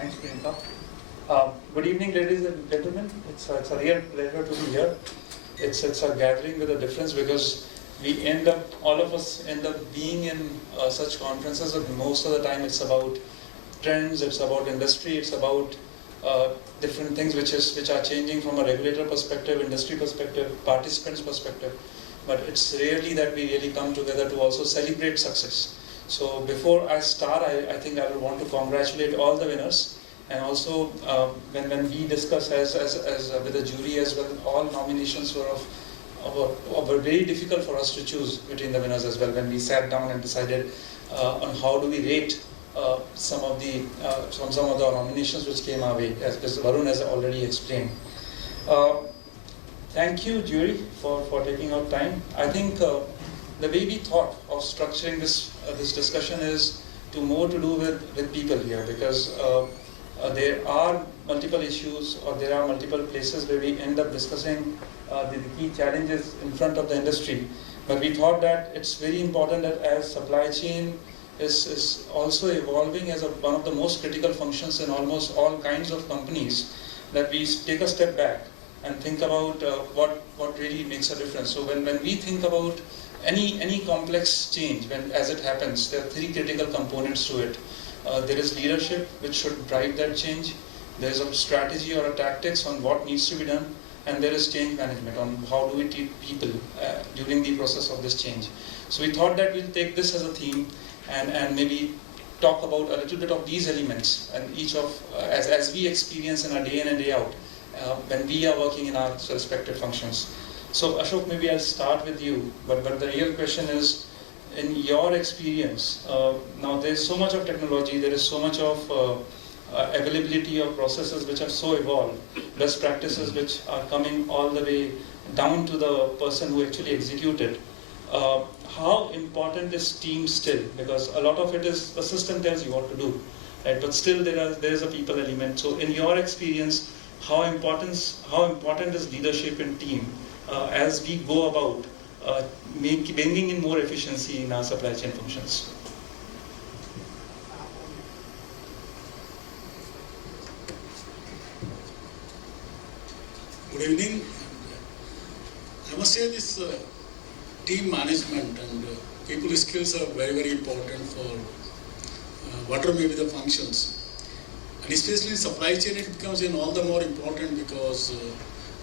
Thanks, Priyanka. Good evening, ladies and gentlemen. It's a real pleasure to be here. It's a gathering with a difference because all of us end up being in such conferences, and most of the time it's about trends, it's about industry, it's about different things which are changing from a regulator perspective, industry perspective, participants perspective. But it's rarely that we really come together to also celebrate success. So before I start, I think I will want to congratulate all the winners, and also when we discuss as with the jury as well, all nominations were very difficult for us to choose between the winners as well. When we sat down and decided on how do we rate some of the nominations which came our way, as Varun has already explained. Thank you, jury, for taking out time. I think the way we thought of structuring this discussion is more to do with people here, because there are multiple issues, or there are multiple places where we end up discussing the key challenges in front of the industry. But we thought that it's very important that as supply chain is also evolving as one of the most critical functions in almost all kinds of companies, that we take a step back and think about what really makes a difference. So when we think about any complex change, as it happens, there are three critical components to it. There is leadership, which should drive that change. There is a strategy or a tactics on what needs to be done, and there is change management on how do we treat people during the process of this change. So we thought that we'll take this as a theme and maybe talk about a little bit of these elements, and each of as we experience in our day in and day out when we are working in our respective functions. So Ashok, maybe I'll start with you, but the real question is, in your experience, now there's so much of technology, there is so much of availability of processes which have so evolved, best practices which are coming all the way down to the person who actually executed. How important is team still? Because a lot of it is the system tells you what to do, right? But still there is a people element. So in your experience, how important is leadership in team as we go about bringing in more efficiency in our supply chain functions? Good evening. I must say this team management and people skills are very, very important for whatever may be the functions. And especially in supply chain, it becomes all the more important because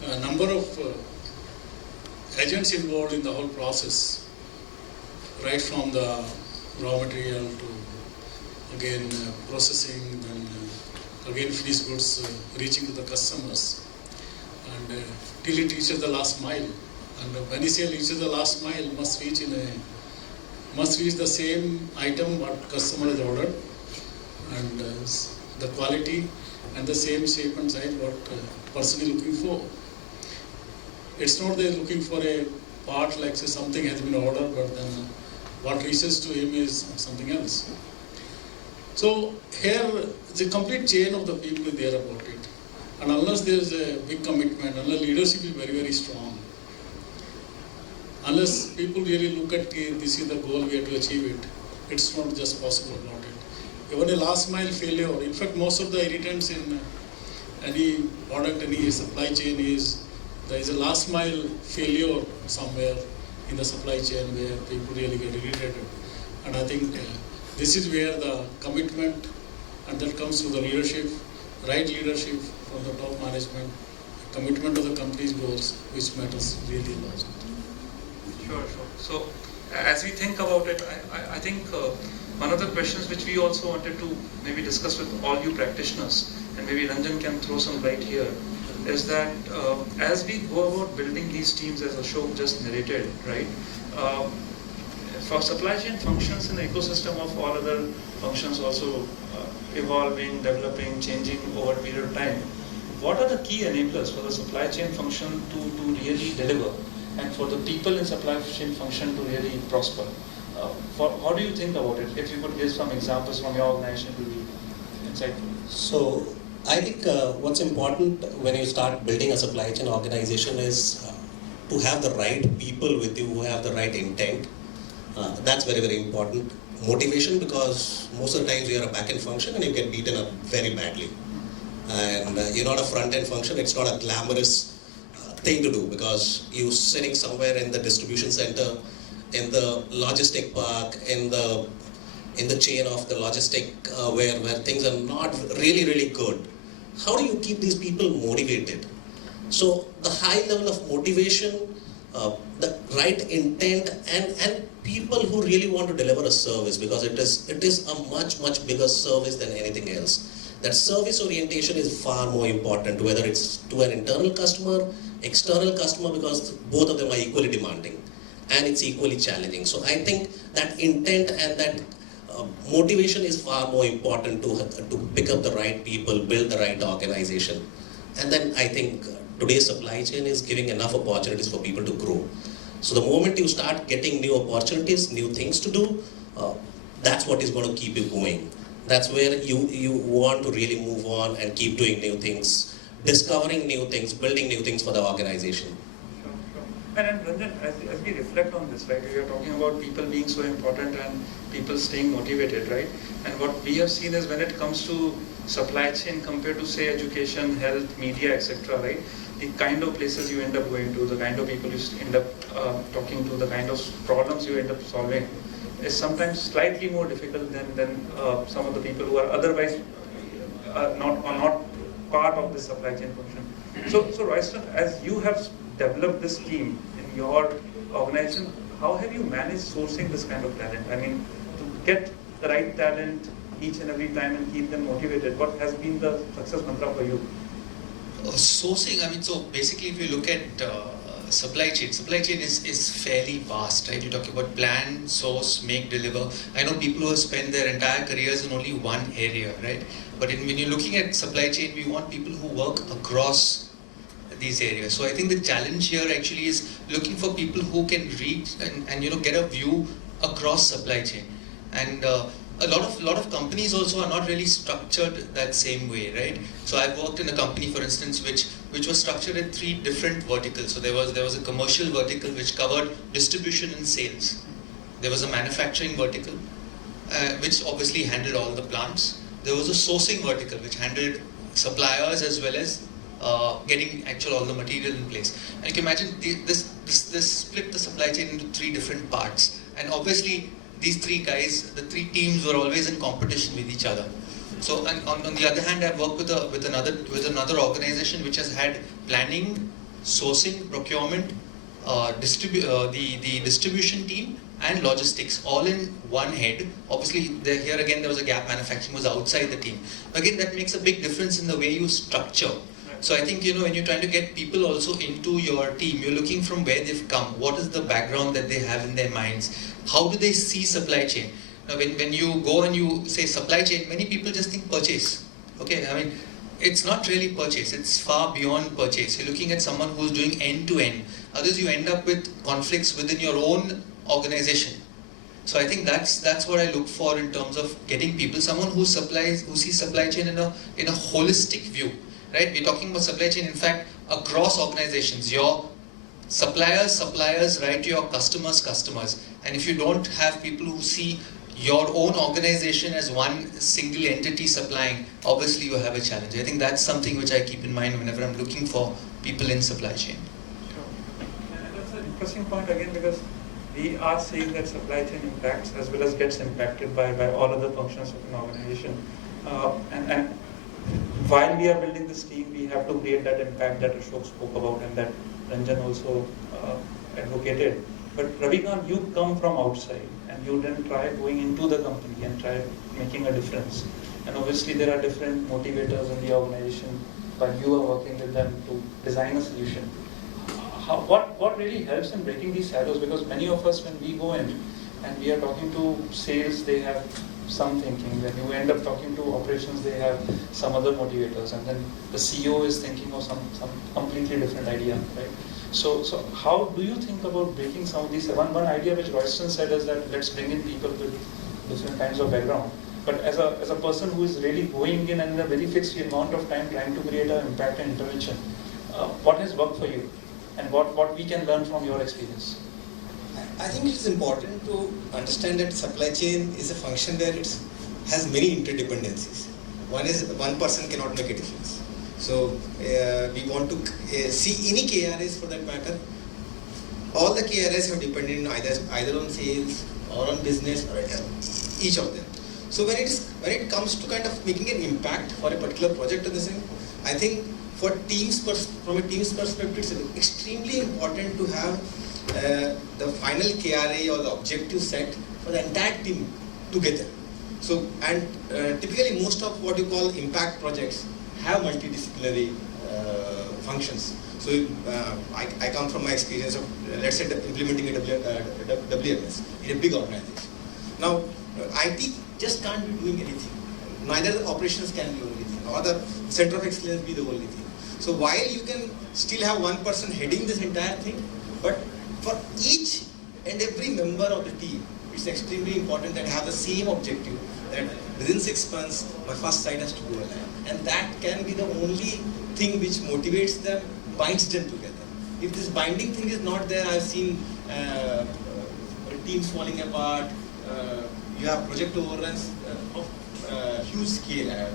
a number of agents involved in the whole process, right from the raw material to again processing, then again finished goods reaching to the customers, and till it reaches the last mile. And when you say reaches the last mile, must reach the same item what customer has ordered, and the quality and the same shape and size what person is looking for. It's not they're looking for a part like say something has been ordered, but then what reaches to him is something else. So here the complete chain of the people is there about it. And unless there is a big commitment, unless leadership is very, very strong, unless people really look at this is the goal we have to achieve it, it's not just possible about it. Even a last mile failure, in fact most of the irritants in any product, any supply chain is there is a last mile failure somewhere in the supply chain where people really get irritated. And I think this is where the commitment, and that comes through the leadership, right leadership from the top management, commitment to the company's goals, which matters really a lot. Sure. So as we think about it, I think one of the questions which we also wanted to maybe discuss with all you practitioners, and maybe Ranjan can throw some light here, is that as we go about building these teams, as Ashok just narrated, right, for supply chain functions in the ecosystem of all other functions also evolving, developing, changing over a period of time, what are the key enablers for the supply chain function to really deliver, and for the people in supply chain function to really prosper? How do you think about it? If you could give some examples from your organization, it would be insightful. So I think what's important when you start building a supply chain organization is to have the right people with you who have the right intent That's very, very important. Motivation, because most of the times you are a back-end function and you get beaten up very badly. And you're not a front-end function, it's not a glamorous thing to do, because you're sitting somewhere in the distribution center, in the logistic park, in the chain of the logistic where things are not really, really good. How do you keep these people motivated? So the high level of motivation, the right intent, and people who really want to deliver a service, because it is a much bigger service than anything else. That service orientation is far more important, whether it's to an internal customer, external customer, because both of them are equally demanding and it's equally challenging. So I think that intent and that motivation is far more important to pick up the right people, build the right organization. And then I think today's supply chain is giving enough opportunities for people to grow. So the moment you start getting new opportunities, new things to do, that's what is going to keep you going. That's where you want to really move on and keep doing new things, discovering new things, building new things for the organization. Sure. And Ranjan, as we reflect on this, right, we are talking about people being so important and people staying motivated, right? And what we have seen is when it comes to supply chain compared to, say, education, health, media, etc., right? The kind of places you end up going to, the kind of people you end up talking to, the kind of problems you end up solving is sometimes slightly more difficult than some of the people who are otherwise not part of the supply chain function. So Royston, as you have developed this team in your organization, how have you managed sourcing this kind of talent? I mean, to get the right talent each and every time and keep them motivated, what has been the success mantra for you? Sourcing, I mean, so basically if you look at supply chain is fairly vast, right? You're talking about plan, source, make, deliver. I know people who have spent their entire careers in only one area, right? But when you're looking at supply chain, we want people who work across these areas. So I think the challenge here actually is looking for people who can read and get a view across supply chain. And a lot of companies also are not really structured that same way, right? So I've worked in a company, for instance, which was structured in 3 different verticals. So there was a commercial vertical which covered distribution and sales. There was a manufacturing vertical, which obviously handled all the plants. There was a sourcing vertical which handled suppliers as well as getting all the material in place. And you can imagine this split the supply chain into 3 different parts. And obviously these 3 guys, the 3 teams were always in competition with each other. So and on the other hand, I've worked with another organization which has had planning, sourcing, procurement, the distribution team and logistics all in one head. Obviously here again there was a gap, manufacturing was outside the team. Again, that makes a big difference in the way you structure. So I think when you're trying to get people also into your team, you're looking from where they've come, what is the background that they have in their minds, how do they see supply chain. Now when you go and you say supply chain, many people just think purchase. Okay, I mean it's not really purchase, it's far beyond purchase. You're looking at someone who's doing end to end. Others you end up with conflicts within your own organization. So I think that's what I look for in terms of getting people, someone who sees supply chain in a holistic view. Right? We're talking about supply chain, in fact, across organizations. Your suppliers, right, to your customers. And if you don't have people who see your own organization as one single entity supplying, obviously you have a challenge. I think that's something which I keep in mind whenever I'm looking for people in supply chain. Sure. And that's an interesting point again, because we are saying that supply chain impacts as well as gets impacted by all other functions of an organization. And while we are building this team, we have to create that impact that Ashok spoke about and that Ranjan also advocated. But Ravikant, you come from outside and you didn't try going into the company and try making a difference. And obviously there are different motivators in the organization, but you are working with them to design a solution. What really helps in breaking these silos? Because many of us, when we go in and we are talking to sales, they have some thinking. When you end up talking to operations, they have some other motivators, and then the CEO is thinking of some completely different idea, right? So how do you think about breaking some of these? One idea which Royston said is that let's bring in people with different kinds of background. But as a person who is really going in and in a very fixed amount of time trying to create an impact and intervention, what has worked for you, and what we can learn from your experience? I think it's important to understand that supply chain is a function where it has many interdependencies. One person cannot make a difference. So we want to see any KRAs for that matter. All the KRAs have depended on either on sales or on business or each of them. So when it comes to kind of making an impact for a particular project or the same, I think for teams from a team's perspective, it's extremely important to have the final KRA or the objective set for the entire team together. So, and typically most of what you call impact projects have multidisciplinary functions. So I come from my experience of, let's say, implementing a WMS in a big organization. Now, IT just can't be doing anything. Neither the operations can be doing anything, or the center of excellence be the only thing. So while you can still have one person heading this entire thing, but for each and every member of the team, it's extremely important that I have the same objective, that within 6 months, my first site has to go live. And that can be the only thing which motivates them, binds them together. If this binding thing is not there, I've seen teams falling apart. You have project overruns of huge scale.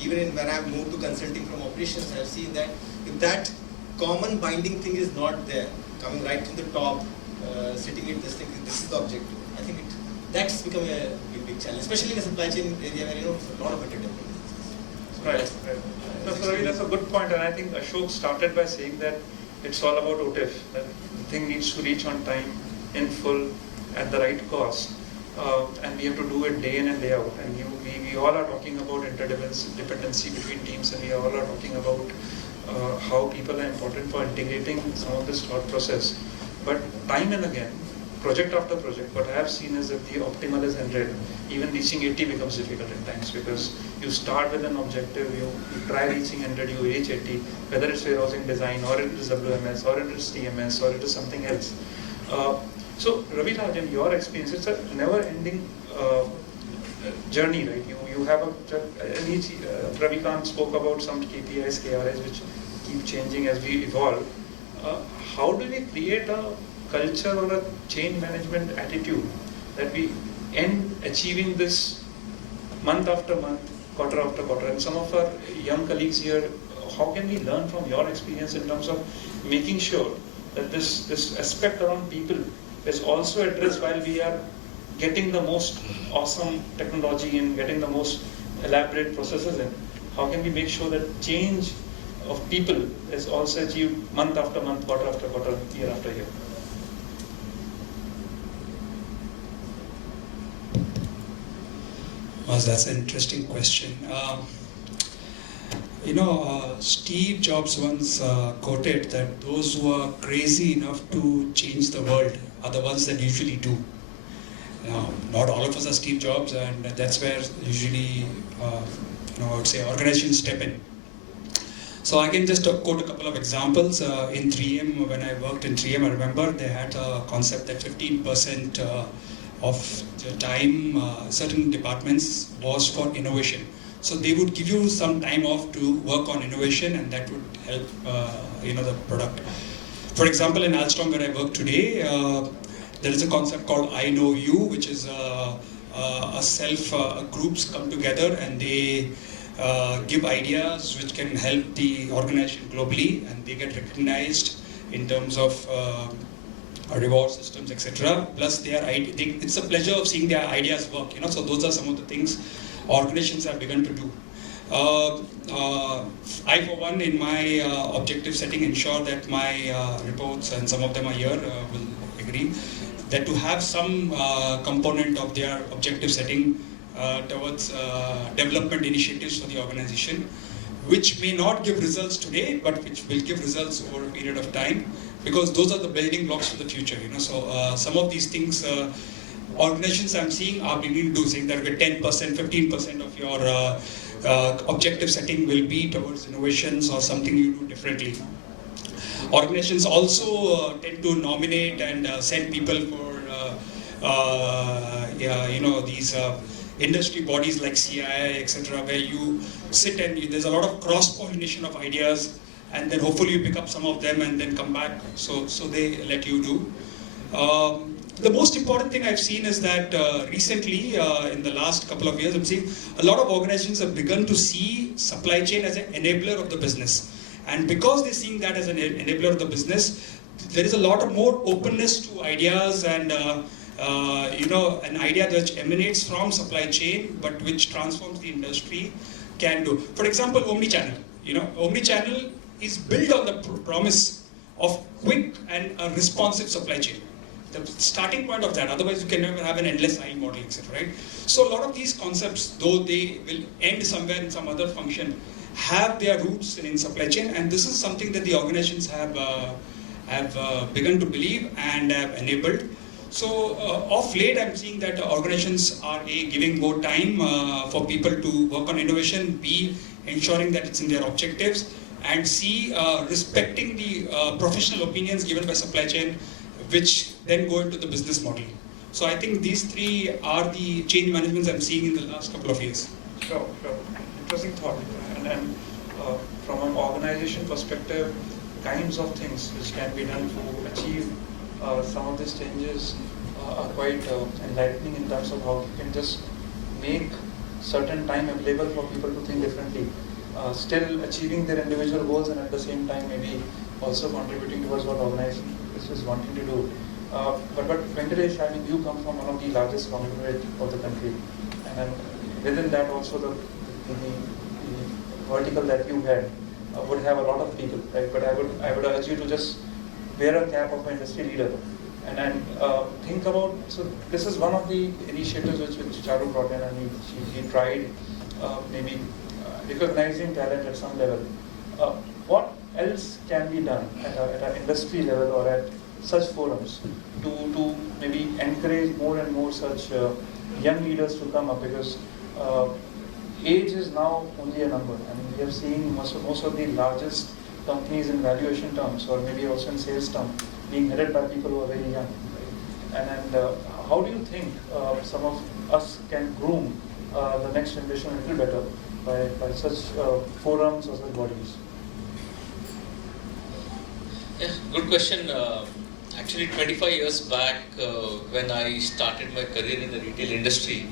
Even when I've moved to consulting from operations, I've seen that if that common binding thing is not there, coming right from the top, sitting in this thing, this is the objective. I think that's become a big challenge, especially in the supply chain area where a lot of interdependencies. Right. So Ravi, that's a good point, and I think Ashok started by saying that it's all about OTIF, that the thing needs to reach on time, in full, at the right cost, and we have to do it day in and day out. And we all are talking about interdependency between teams, and we all are talking about how people are important for integrating some of this thought process. But time and again, project after project, what I have seen is that the optimal is 100. Even reaching 80 becomes difficult at times, because you start with an objective, you try reaching 100, you reach 80, whether it's warehousing design, or it is WMS, or it is TMS, or it is something else. So Raviraj, in your experience, it's a never-ending journey, right? You have Ravikant spoke about some KPIs, KRIs, which keep changing as we evolve. How do we create a culture or a change management attitude that we end achieving this month after month, quarter after quarter? And some of our young colleagues here, how can we learn from your experience in terms of making sure that this aspect around people is also addressed while we are getting the most awesome technology and getting the most elaborate processes in? How can we make sure that change of people is also achieved month after month, quarter after quarter, year after year? Well, that's an interesting question. Steve Jobs once quoted that those who are crazy enough to change the world are the ones that usually do. Now, not all of us are Steve Jobs, and that's where usually, I would say organizations step in. So I can just quote a couple of examples. In 3M, when I worked in 3M, I remember they had a concept that 15% of the time certain departments was for innovation. So they would give you some time off to work on innovation, and that would help the product. For example, in Alstom, where I work today, there is a concept called I Know You, which is groups come together and they give ideas which can help the organization globally, and they get recognized in terms of reward systems, etc. Plus, it's a pleasure of seeing their ideas work. So those are some of the things organizations have begun to do. I, for one, in my objective setting, ensure that my reports, and some of them are here, will agree, that to have some component of their objective setting towards development initiatives for the organization, which may not give results today, but which will give results over a period of time, because those are the building blocks for the future. So some of these things, organizations I'm seeing are beginning to do, saying that 10%, 15% of your objective setting will be towards innovations or something you do differently. Organizations also tend to nominate and send people for these industry bodies like CII, etc., where you sit and there's a lot of cross-pollination of ideas, and then hopefully you pick up some of them and then come back. So they let you do. The most important thing I've seen is that recently, in the last couple of years, I'm seeing a lot of organizations have begun to see supply chain as an enabler of the business. And because they're seeing that as an enabler of the business, there is a lot of more openness to ideas and an idea which emanates from supply chain, but which transforms the industry can do. For example, omnichannel. Omnichannel is built on the promise of quick and a responsive supply chain. The starting point of that, otherwise you can never have an endless aisle model, etc. Right? So a lot of these concepts, though they will end somewhere in some other function, have their roots in supply chain, and this is something that the organizations have begun to believe and have enabled. So of late, I'm seeing that organizations are giving more time for people to work on innovation, B, ensuring that it's in their objectives, and C, respecting the professional opinions given by supply chain, which then go into the business model. So I think these three are the change managements I'm seeing in the last couple of years. Sure. Interesting thought. And from an organization perspective, kinds of things which can be done to achieve some of these changes are quite enlightening in terms of how you can just make certain time available for people to think differently, still achieving their individual goals and at the same time maybe also contributing towards what organization is wanting to do. But Venkatesh, I mean, you come from one of the largest conglomerate of the country, and then within that also the vertical that you had would have a lot of people, right? But I would urge you to just wear a cap of an industry leader and then think about. So this is one of the initiatives which Charu brought in, and he tried maybe recognizing talent at some level. What else can be done at an industry level or at such forums to maybe encourage more and more such young leaders to come up, because age is now only a number. I mean, we have seen most of the largest companies in valuation terms or maybe also in sales terms being headed by people who are very young. Right? And how do you think some of us can groom the next generation a little better by such forums or such bodies? Yeah, good question. Actually, 25 years back, when I started my career in the retail industry,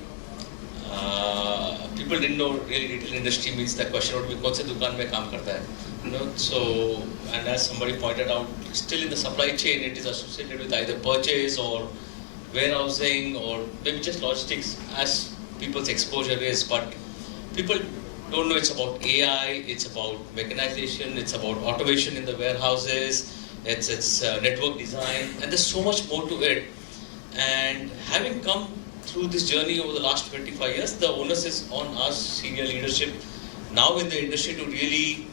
people didn't know really retail industry means. The question would be, "Kaun se dukaan mein kaam karta hai?" So, and as somebody pointed out, still in the supply chain, it is associated with either purchase or warehousing or maybe just logistics as people's exposure is. But people don't know it's about AI, it's about mechanization, it's about automation in the warehouses, it's network design, and there's so much more to it. And having come through this journey over the last 25 years, the onus is on us, senior leadership, now in the industry, to really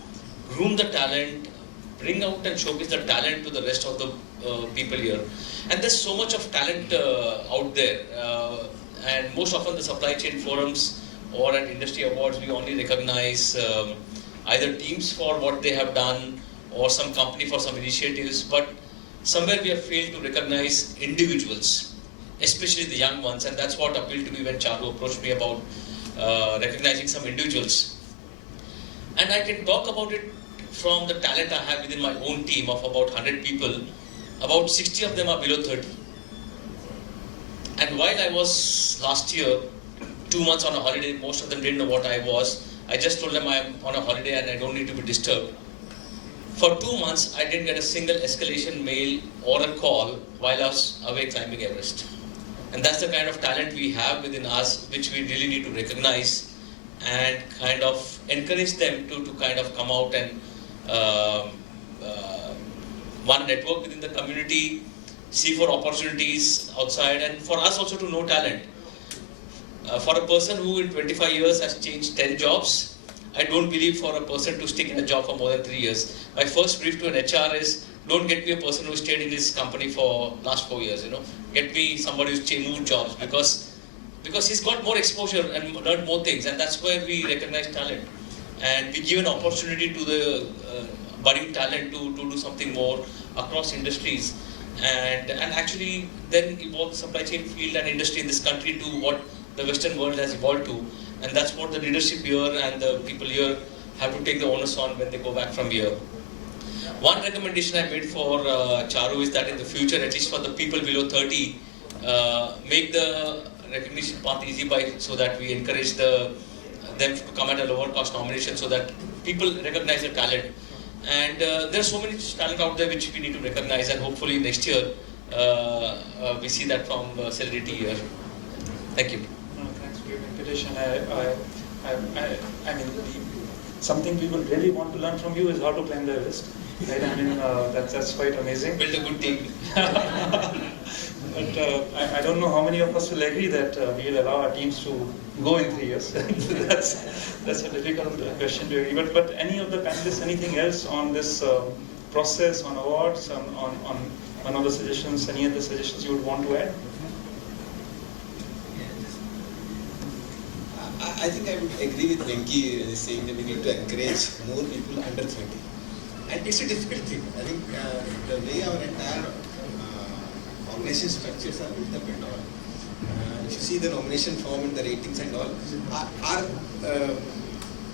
groom the talent, bring out and showcase the talent to the rest of the people here. And there's so much of talent out there. And most often the supply chain forums or at industry awards, we only recognize either teams for what they have done or some company for some initiatives, but somewhere we have failed to recognize individuals, especially the young ones, and that's what appealed to me when Charu approached me about recognizing some individuals. And I can talk about it from the talent I have within my own team of about 100 people. About 60 of them are below 30. And while I was last year 2 months on a holiday, most of them didn't know what I was. I just told them I'm on a holiday and I don't need to be disturbed. For 2 months, I didn't get a single escalation mail or a call while I was away climbing Everest. And that's the kind of talent we have within us, which we really need to recognize and kind of encourage them to kind of come out and one, network within the community, see for opportunities outside, and for us also to know talent. For a person who in 25 years has changed 10 jobs, I don't believe for a person to stick in a job for more than 3 years. My first brief to an HR is, don't get me a person who stayed in this company for last 4 years, Get me somebody who's moved jobs because he's got more exposure and learned more things, and that's where we recognize talent. And we give an opportunity to the budding talent to do something more across industries and actually then evolve the supply chain field and industry in this country to what the Western world has evolved to. And that's what the leadership here and the people here have to take the onus on when they go back from here. One recommendation I made for Charu is that in the future, at least for the people below 30, make the recognition path easy so that we encourage them to come at a lower cost nomination so that people recognize their talent. And there's so many talent out there which we need to recognize, and hopefully next year we see that from Celerity year. Thank you. Thanks for your invitation. I mean, something people really want to learn from you is how to climb the Everest. Right? I mean, that's quite amazing. Build a good team. But I don't know how many of us will agree that we will allow our teams to go in 3 years. that's a difficult question to agree. But any of the panelists, anything else on this process, on awards, on other suggestions, any other suggestions you would want to add? I think I would agree with Venki saying that we need to encourage more people under 30. And it's a difficult thing. I think the way our entire organization structures are built up and all. If you see the nomination form and the ratings and all,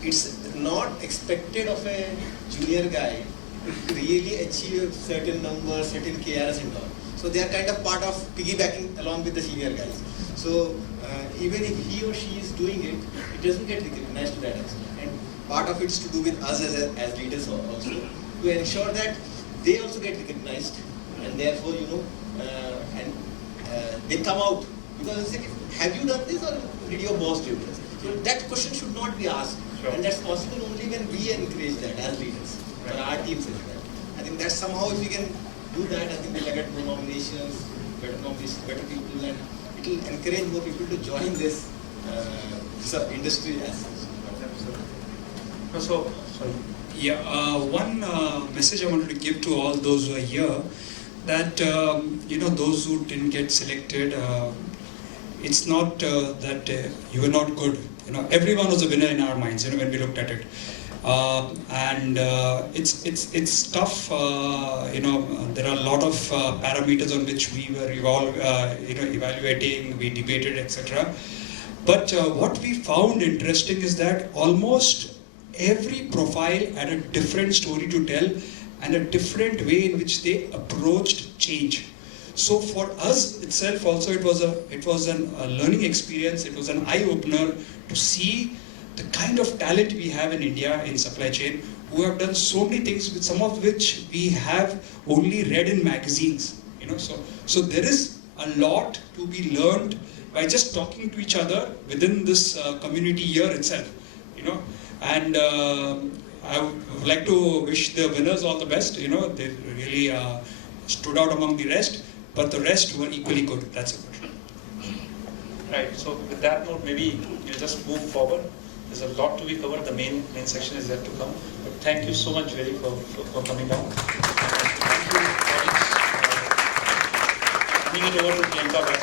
it's not expected of a junior guy to really achieve certain numbers, certain KRS and all. So they are kind of part of piggybacking along with the senior guys. So even if he or she is doing it, it doesn't get recognized to that extent. And part of it's to do with us as leaders also, to ensure that they also get recognized, and therefore, they come out. Because have you done this, or did your boss do this? So that question should not be asked. Sure. And that's possible only when we encourage that as leaders, for our teams as well. I think that somehow if we can do that, I think we'll get more nominations, better people, and it will encourage more people to join this industry as such. Yeah, one message I wanted to give to all those who are here, that those who didn't get selected, it's not that you were not good. Everyone was a winner in our minds. When we looked at it, and it's tough. There are a lot of parameters on which we were evaluating, we debated, etc. But what we found interesting is that almost every profile had a different story to tell and a different way in which they approached change. So for us itself also it was a learning experience. It was an eye-opener to see the kind of talent we have in India in supply chain, who have done so many things, with some of which we have only read in magazines. So there is a lot to be learned by just talking to each other within this community here itself. And I would like to wish the winners all the best. They really stood out among the rest, but the rest were equally good. That's it. Right. So with that note, maybe we'll just move forward. There's a lot to be covered. The main section is yet to come. But thank you so much, Veri, for coming down. Thank you, colleagues. Handing it over to Priyanka back.